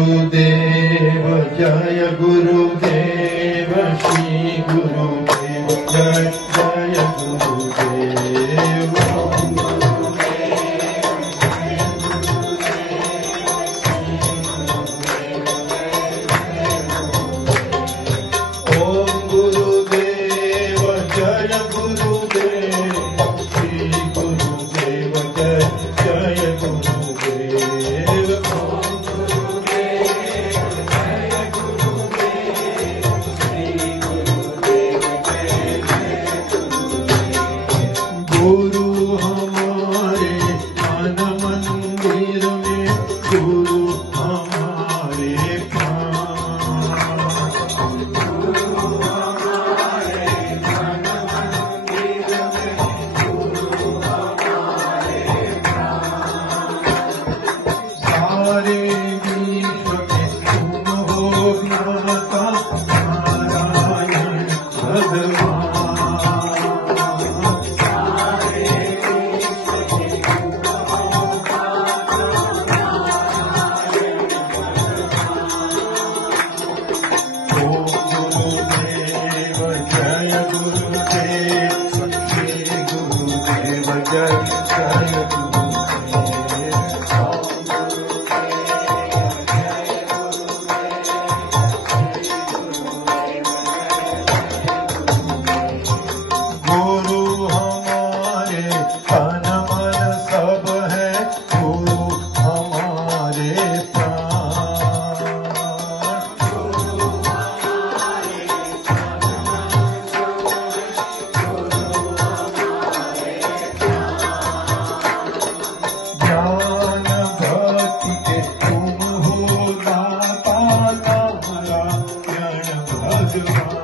गुरुदेव जय गुरुदेव श्री गुरुदेव जय जय गुरुदेव। ओम गुरुदेव जय गुरुदेव श्री गुरुदेव जय जय गुरुदेव। गुरु हमारे मन मंदिर में, गुरु हमारे सारे विश्व में तुम हो ज्ञाता नारायण भगवान। जय गुरुदेव श्री गुरुदेव जय जय गुरु हमारे तन मन सब है, गुरु हमारे ज्ञान भक्ति के तुम हो दाता नारायण भगवान।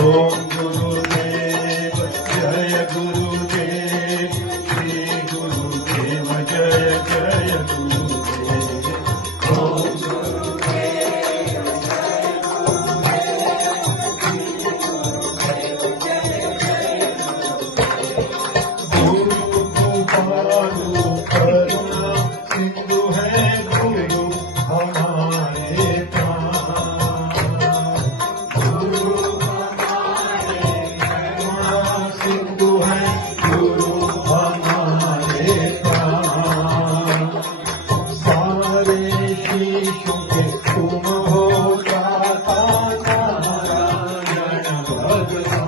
ओम गुरुदेव जय गुरुदेव श्री गुरुदेव जय जय गुरुदेव। ओम गुरु कृपालु करुणा सिंधु है, गुरु हमारे सिंधु है, गुरु हमारे प्राण। सारे शीशों के तुम हो दाता नारायण भगवान।